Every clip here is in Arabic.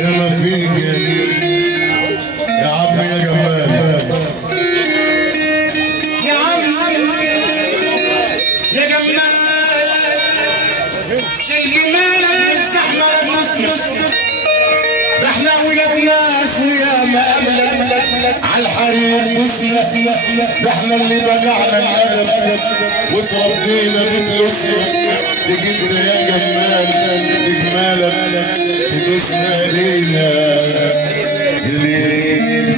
يا ما فيك يا عم يا جمال يا عم يا جمال شيل جمالك بالزحمة والنص ده احنا ولاد ناس ويا ما قبلك عالحريق دوسنا ده احنا اللي بنعنا الأدب وتربينا بفلوسنا تيجي انت يا جمال بجمالك تدوسنا لينا يا ليل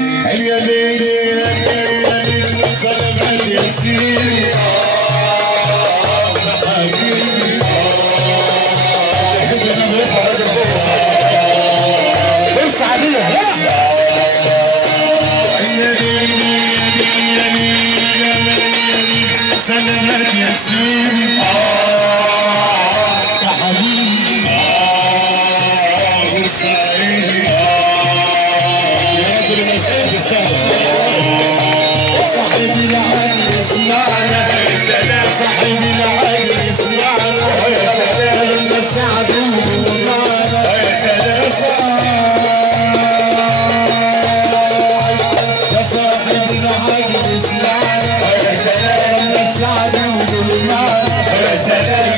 يا ليل يا ليل سلامات يا سيدي حبيبي حبيبي بيرفع راجل ارفع عليها يا ليل يا ليل يا ليل سلامات يا سيدي يا حبيبي وسعيدي يا رب المسائل تستاهل صاحبي العقل اسمعنا صاحبي العقل اسمعنا لما ساعدوه معنا يا صاحبي العقل اسمعنا لما ساعدوه معنا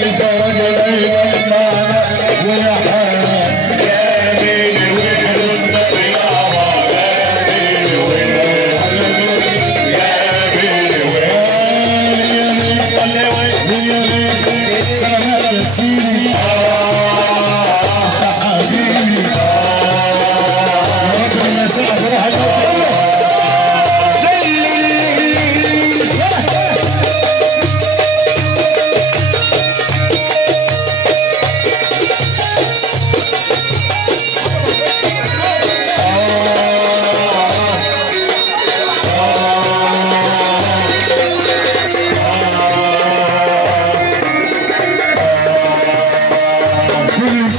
انت راجل معنا ويا حال يا بيني وحرصنا يابا سلامات يا سيدي يا حبيبي ربنا يسعدك روح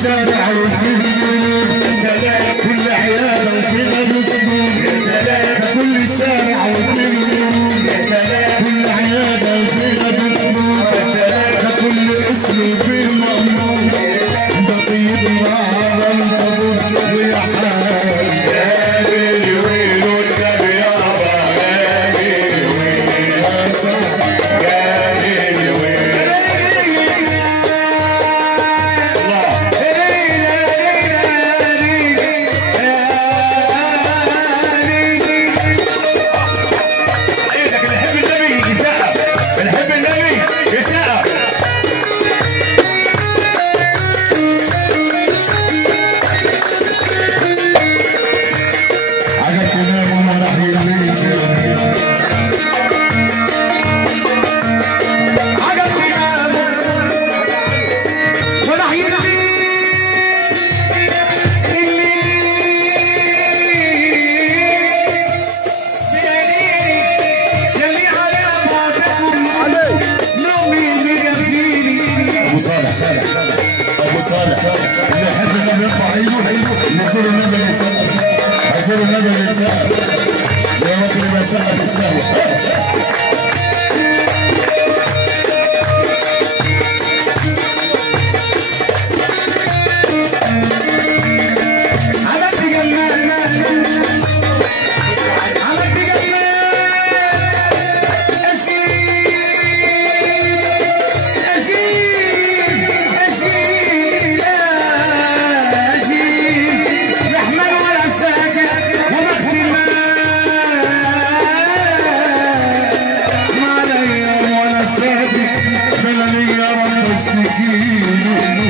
شارع وفيه كل عيادة وفيها دكتور كل شارع وفيه كل عيادة وفيها دكتور كل اسم وفيه مأمور ده طيب على الطبور ويا حال يا ليلي ويلو النبي يابا يا ليلي ويلو يا ليلي ويلو ابو صالح اللي يحب النبي يرفع ايده يزور النبي اللي يسقف يزور النبي اللي يسقف يا رب اللي يسقف يستاهل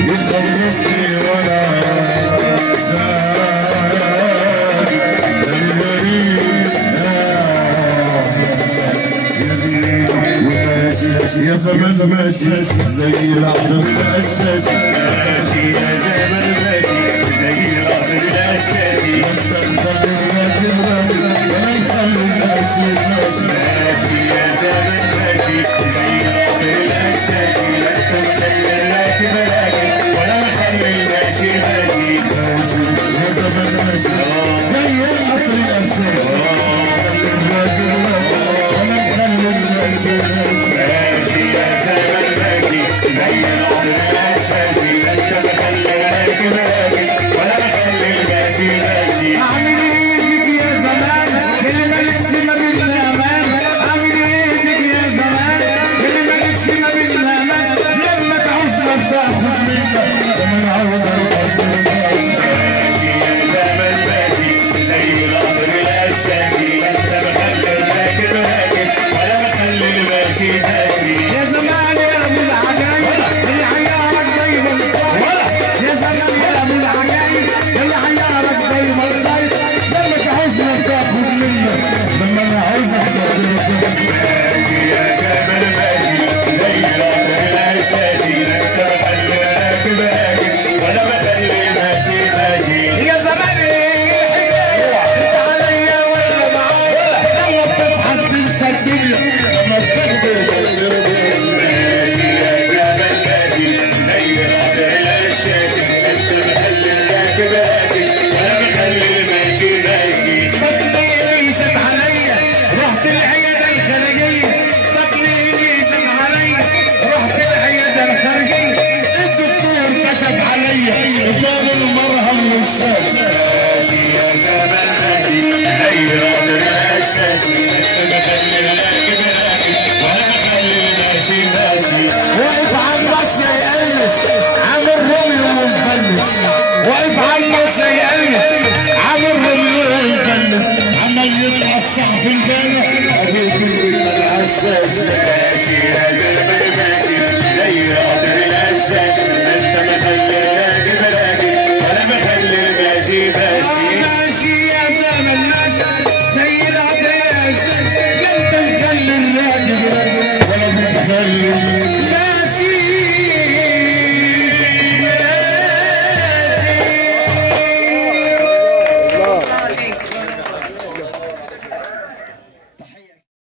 يخلصني ولا زاد يا زمن ماشي زي العطر القشاش ماشي يا زمن ماشي زي العطر القشاش وانت نخلي الراجل راجل ولا نخلي الماشي ماشي ماشي يا زمن ماشي زي العطر القشاش وانت نخلي الراجل راجل ولا نخلي الماشي ماشي يا زمن ماشي زي العطر القشاش نخلي الراجل راجل ولا نخلي الماشي ماشي ماشي يا زمن ماشي زي العطر القشاش يقلس عامل روميو ومفلس واقف على المرسى يقلس عامل روميو ومفلس عمال يتقصع في الجنة ابوك الحساس